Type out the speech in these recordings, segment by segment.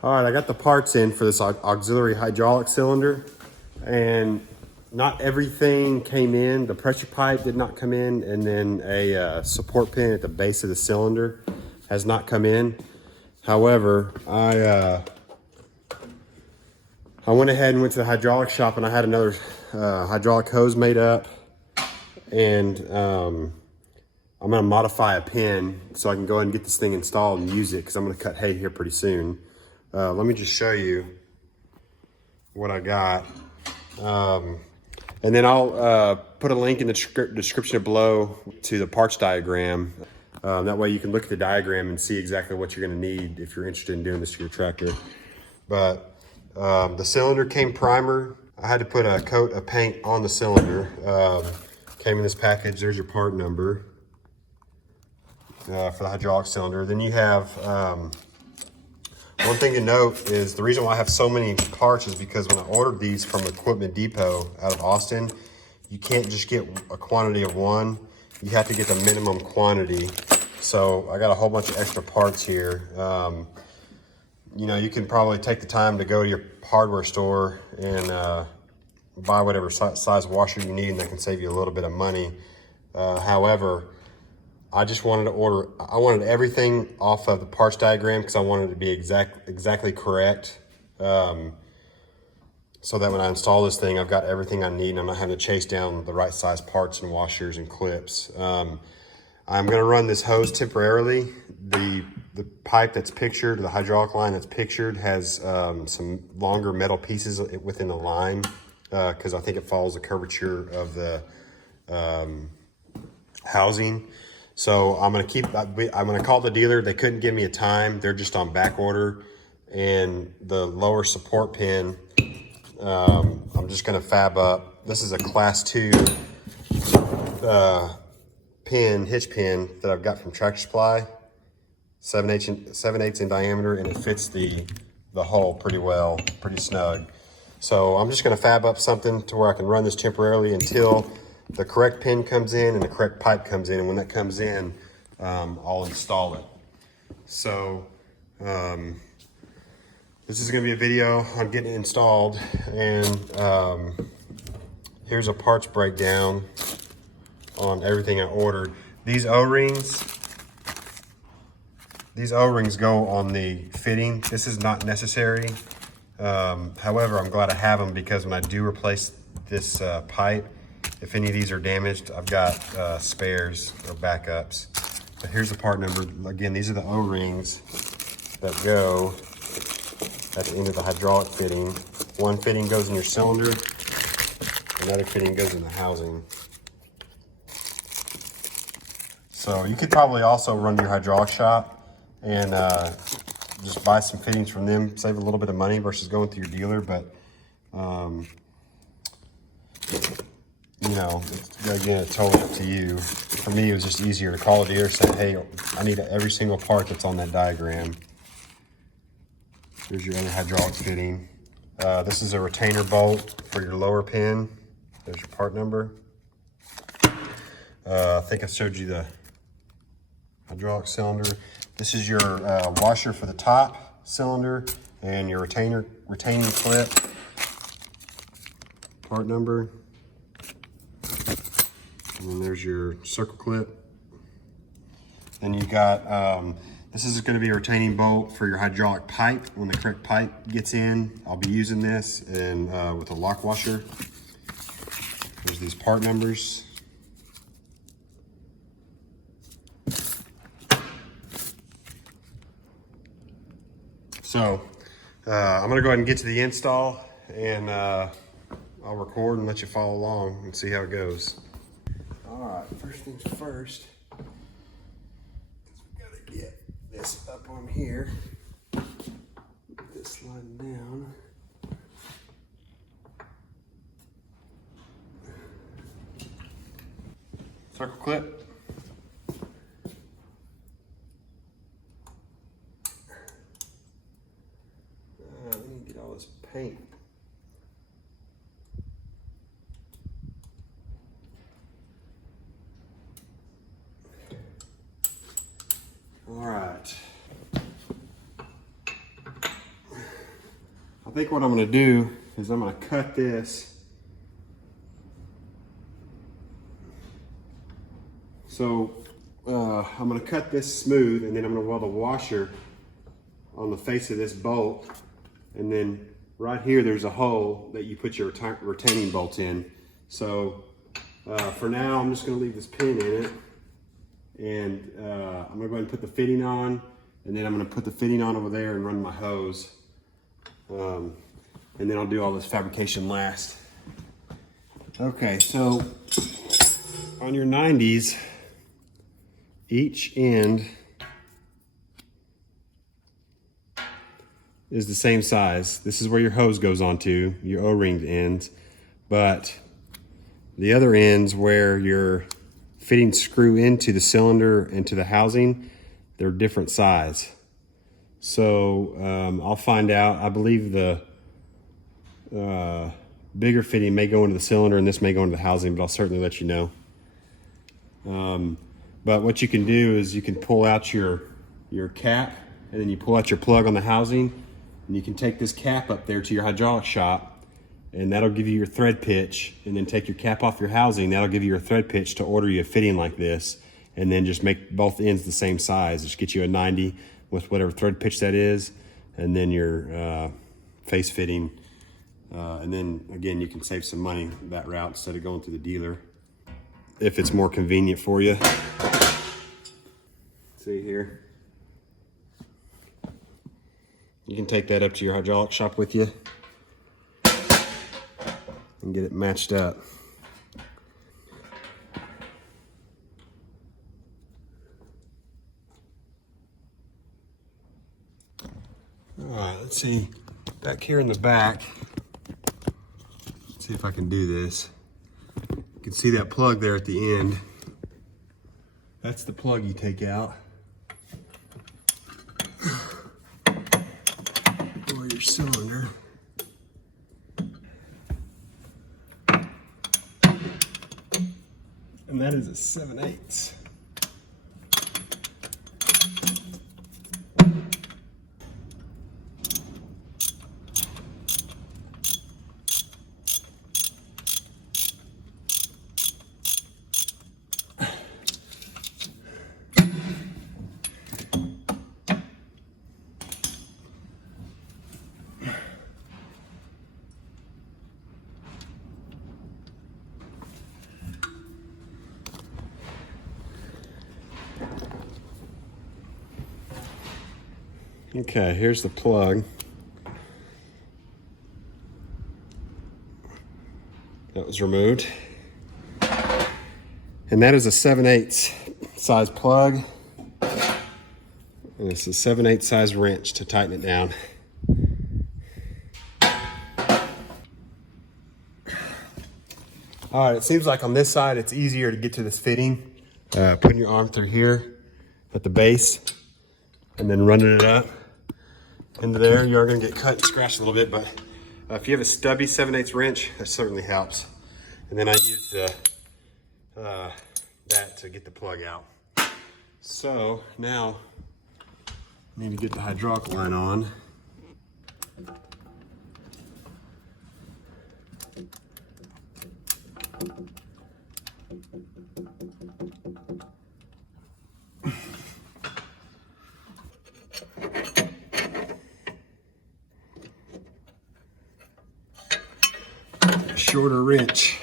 All right, I got the parts in for this auxiliary hydraulic cylinder, and not everything came in. The pressure pipe did not come in, and then a support pin at the base of the cylinder has not come in. However, I went ahead and went to the hydraulic shop, and I had another hydraulic hose made up, and I'm gonna modify a pin so I can go ahead and get this thing installed and use it, because I'm gonna cut hay here pretty soon. Let me just show you what I got. And then I'll put a link in the description below to the parts diagram. That way you can look at the diagram and see exactly what you're gonna need if you're interested in doing this to your tractor. But the cylinder came primer. I had to put a coat of paint on the cylinder. Came in this package. There's your part number for the hydraulic cylinder. Then you have, one thing to note is the reason why I have so many parts is because when I ordered these from Equipment Depot out of Austin, you can't just get a quantity of one. You have to get the minimum quantity. So I got a whole bunch of extra parts here. You know, you can probably take the time to go to your hardware store and buy whatever size washer you need, and that can save you a little bit of money. However, I just wanted to I wanted everything off of the parts diagram because I wanted it to be exactly correct. So that when I install this thing, I've got everything I need and I'm not having to chase down the right size parts and washers and clips. I'm gonna run this hose temporarily. The pipe that's pictured, the hydraulic line that's pictured has some longer metal pieces within the line because I think it follows the curvature of the housing. So I'm gonna call the dealer. They couldn't give me a time. They're just on back order. And the lower support pin, I'm just gonna fab up. This is a class 2 hitch pin that I've got from Tractor Supply. 7/8 in diameter, and it fits the hole pretty well, pretty snug. So I'm just gonna fab up something to where I can run this temporarily until the correct pin comes in and the correct pipe comes in, and when that comes in, I'll install it. So this is gonna be a video on getting it installed, and here's a parts breakdown on everything I ordered. These O-rings go on the fitting. This is not necessary. However, I'm glad I have them because when I do replace this pipe, if any of these are damaged, I've got spares or backups. But here's the part number. Again, these are the O-rings that go at the end of the hydraulic fitting. One fitting goes in your cylinder, another fitting goes in the housing. So you could probably also run to your hydraulic shop and just buy some fittings from them, save a little bit of money versus going through your dealer. But you know, again, it's totally up to you. For me, it was just easier to call a dealer and say, hey, I need every single part that's on that diagram. Here's your other hydraulic fitting. This is a retainer bolt for your lower pin. There's your part number. I think I showed you the hydraulic cylinder. This is your washer for the top cylinder and your retaining clip. Part number. And then there's your circle clip. Then you got, this is gonna be a retaining bolt for your hydraulic pipe. When the correct pipe gets in, I'll be using this and with a lock washer. There's these part numbers. So I'm gonna go ahead and get to the install, and I'll record and let you follow along and see how it goes. All right, first things first, we gotta get this up on here. Get this sliding down. Circle clip. Let me get all this paint. All right. think what I'm gonna do is I'm gonna cut this. So I'm gonna cut this smooth, and then I'm gonna weld a washer on the face of this bolt. And then right here, there's a hole that you put your retaining bolt in. So for now, I'm just gonna leave this pin in it. And I'm gonna go ahead and put the fitting on, and then I'm gonna put the fitting on over there and run my hose. And then I'll do all this fabrication last. Okay, so on your 90s, each end is the same size. This is where your hose goes onto, your O-ringed ends, but the other ends where your fittings screw into the cylinder and to the housing, they're different size. So I'll find out. I believe the bigger fitting may go into the cylinder and this may go into the housing, but I'll certainly let you know. But what you can do is you can pull out your cap, and then you pull out your plug on the housing, and you can take this cap up there to your hydraulic shop, and that'll give you your thread pitch, and then take your cap off your housing. That'll give you your thread pitch to order you a fitting like this, and then just make both ends the same size. Just get you a 90 with whatever thread pitch that is, and then your face fitting. And then again, you can save some money that route instead of going through the dealer, if it's more convenient for you. See here, you can take that up to your hydraulic shop with you and get it matched up. All right, let's see, back here in the back, let's see if I can do this. You can see that plug there at the end. That's the plug you take out. Or your cylinder. And that is a 7/8. Okay, here's the plug. That was removed. And that is a 7/8 size plug. And it's a 7/8 size wrench to tighten it down. All right, it seems like on this side, it's easier to get to this fitting. Putting your arm through here at the base and then running it up into there. You are gonna get cut and scratched a little bit, but if you have a stubby 7/8 wrench, that certainly helps. And then I used that to get the plug out. So now I need to get the hydraulic line on. Shorter wrench.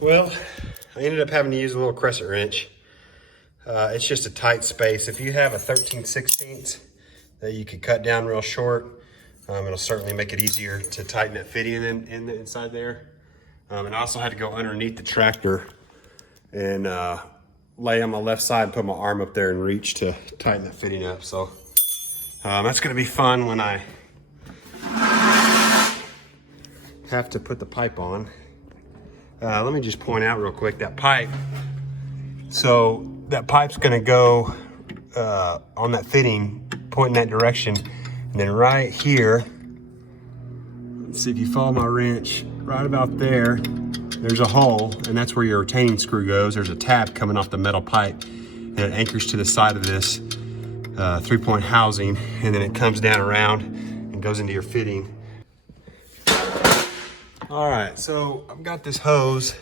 Well, I ended up having to use a little crescent wrench. It's just a tight space. If you have a 13/16 that you could cut down real short, it'll certainly make it easier to tighten that fitting in the inside there. And I also had to go underneath the tractor and lay on my left side and put my arm up there and reach to tighten that fitting up. So that's gonna be fun when I have to put the pipe on. Let me just point out real quick that pipe. So that pipe's gonna go on that fitting, pointing that direction. And then right here, let's see if you follow my wrench, right about there, there's a hole, and that's where your retaining screw goes. There's a tab coming off the metal pipe, and it anchors to the side of this. 3-point housing, and then it comes down around and goes into your fitting. All right, so I've got this hose.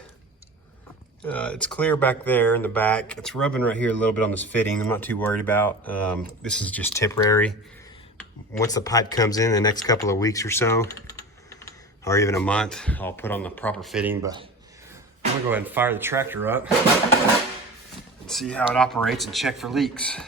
It's clear back there in the back. It's rubbing right here a little bit on this fitting. I'm not too worried about. This is just temporary. Once the pipe comes in the next couple of weeks or so, or even a month, I'll put on the proper fitting. But I'm gonna go ahead and fire the tractor up and see how it operates and check for leaks.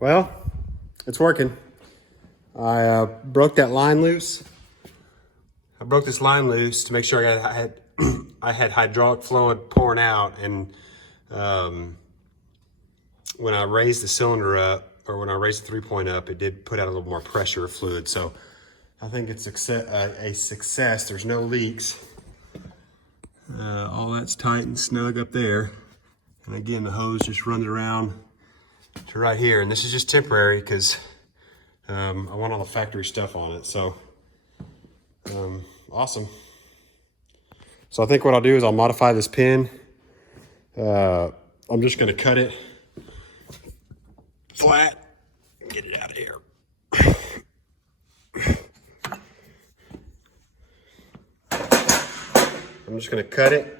Well, it's working. I broke that line loose. I broke this line loose to make sure I had hydraulic fluid pouring out, and when I raised the cylinder up, or when I raised the 3-point up, it did put out a little more pressure of fluid. So I think it's a success. There's no leaks. All that's tight and snug up there. And again, the hose just runs around to right here, and this is just temporary because I want all the factory stuff on it. So awesome. So I think what I'll do is I'll modify this pin. I'm just going to cut it flat, get it out of here. I'm just going to cut it,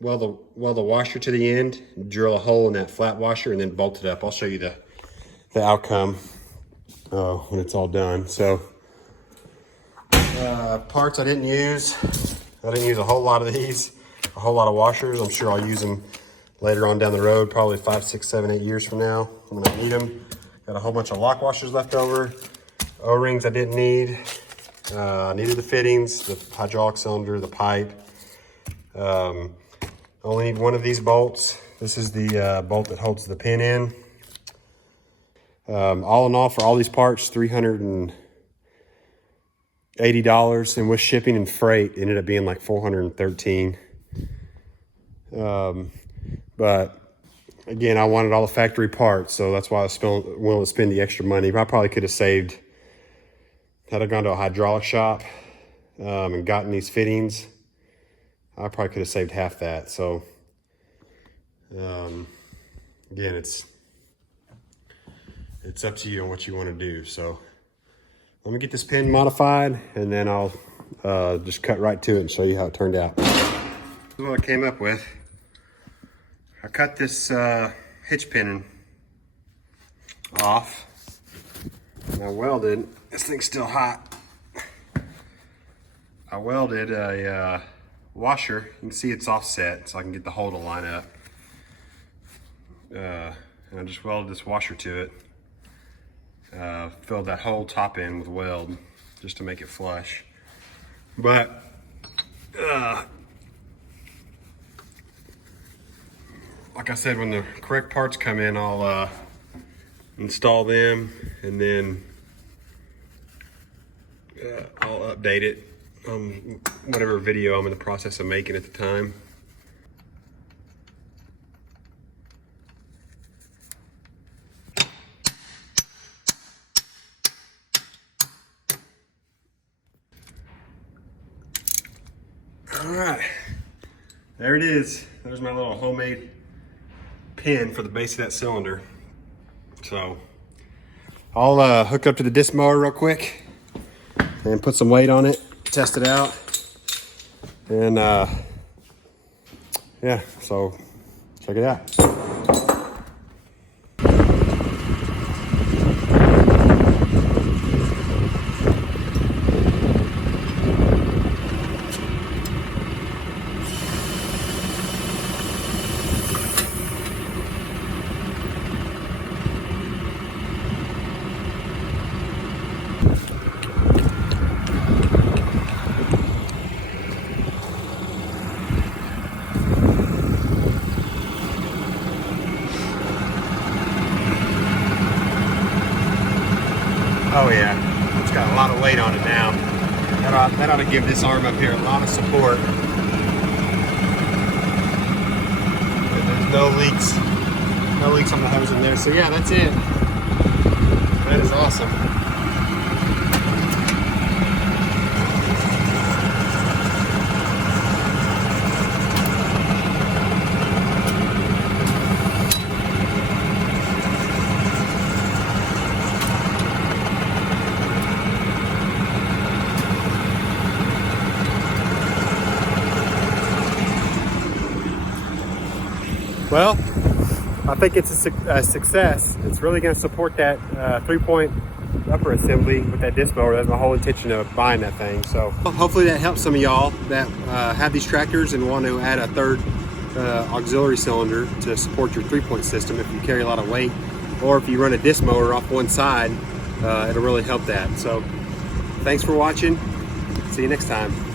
weld the washer to the end, drill a hole in that flat washer, and then bolt it up. I'll show you the outcome when it's all done. So parts I didn't use. I didn't use a whole lot of these, a whole lot of washers. I'm sure I'll use them later on down the road, probably 5, 6, 7, 8 years from now when I need them. Got a whole bunch of lock washers left over. O-rings I didn't need. I needed the fittings, the hydraulic cylinder, the pipe. Only need one of these bolts. This is the bolt that holds the pin in. All in all, for all these parts, $380, and with shipping and freight, it ended up being like $413. But again, I wanted all the factory parts, so that's why I was willing to spend the extra money. I probably could have saved, had I gone to a hydraulic shop and gotten these fittings, I probably could have saved half that. So again, it's up to you on what you want to do. So let me get this pin modified, and then I'll just cut right to it and show you how it turned out. This is what I came up with. I cut this hitch pin off, and I welded, this thing's still hot. I welded a washer. You can see it's offset, so I can get the hole to line up. And I just welded this washer to it. Filled that whole top end with weld just to make it flush. But like I said, when the correct parts come in, I'll install them, and then I'll update it on whatever video I'm in the process of making at the time. All right, there it is. There's my little homemade pin for the base of that cylinder. So I'll hook up to the disc mower real quick and put some weight on it, test it out, and yeah, so check it out. Oh yeah, it's got a lot of weight on it now. That ought to give this arm up here a lot of support. And there's no leaks on the hose in there. So yeah, that's it. That is awesome. Well, I think it's a success. It's really going to support that 3-point upper assembly with that disc mower. That's my whole intention of buying that thing. So hopefully that helps some of y'all that have these tractors and want to add a third auxiliary cylinder to support your 3-point system if you carry a lot of weight, or if you run a disc mower off one side, it'll really help that. So thanks for watching. See you next time.